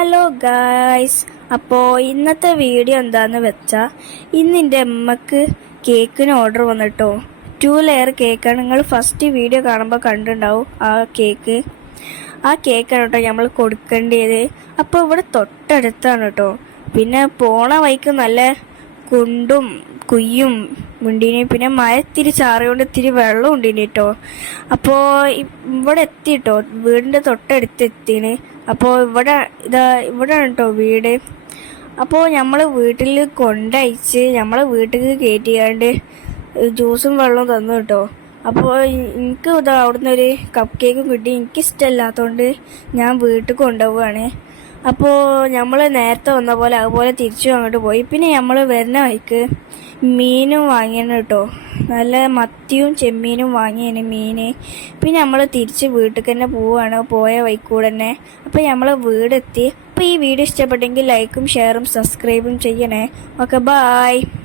Hello guys, അപ്പോൾ ഇന്നത്തെ video എന്താണെന്ന് വെച്ചാൽ ഇന്നെൻ്റെ അമ്മക്ക് കേക്കിന് ഓർഡർ വന്നിട്ടോ. 2 ലെയർ കേക്കാണ്. നിങ്ങൾ ഫസ്റ്റ് വീഡിയോ കാണുമ്പോൾ കണ്ടിട്ടുണ്ടാവും ആ കേക്കാണ് കേട്ടോ നമ്മൾ കൊടുക്കേണ്ടത്. അപ്പോൾ ഇവിടെ തൊട്ടടുത്താണ് കേട്ടോ. പിന്നെ പോണ വഴിക്ക് നല്ല കുണ്ടും കുയ്യും ഉണ്ടീനി, പിന്നെ മഴ ഇത്തിരി ചാറിയോണ്ട് ഇത്തിരി വെള്ളം ഉണ്ടീനി കേട്ടോ. അപ്പോൾ ഇവിടെ എത്തിട്ടോ, വീടിൻ്റെ തൊട്ടടുത്ത് എത്തിന്. അപ്പോൾ ഇവിടെയാണ് കേട്ടോ വീട്. അപ്പോൾ നമ്മൾ വീട്ടിൽ കൊണ്ടയച്ച് നമ്മളെ വീട്ടിൽ കയറ്റിയാണ്ട് ജ്യൂസും വെള്ളവും തന്നു കേട്ടോ. അപ്പോൾ എനിക്ക് അവിടുന്ന് ഒരു കപ്പ് കേക്കും കിട്ടി. എനിക്ക് ഇഷ്ടമല്ലാത്തതുകൊണ്ട് ഞാൻ വീട്ടിൽ കൊണ്ടുപോവുകയാണ്. അപ്പോൾ നമ്മൾ നേരത്തെ വന്ന പോലെ അതുപോലെ തിരിച്ചു അങ്ങോട്ട് പോയി. പിന്നെ നമ്മൾ വരുന്ന വഴിക്ക് മീനും വാങ്ങിയാണ് കേട്ടോ. നല്ല മത്തിയും ചെമ്മീനും വാങ്ങിയാണ് മീന്. പിന്നെ നമ്മൾ തിരിച്ച് വീട്ടിൽ തന്നെ പോവുകയാണ്, പോയ വഴിക്കൂടെ തന്നെ. അപ്പോൾ നമ്മൾ വീടെത്തി. അപ്പോൾ ഈ വീഡിയോ ഇഷ്ടപ്പെട്ടെങ്കിൽ ലൈക്കും ഷെയറും സബ്സ്ക്രൈബും ചെയ്യണേ. Okay, bye.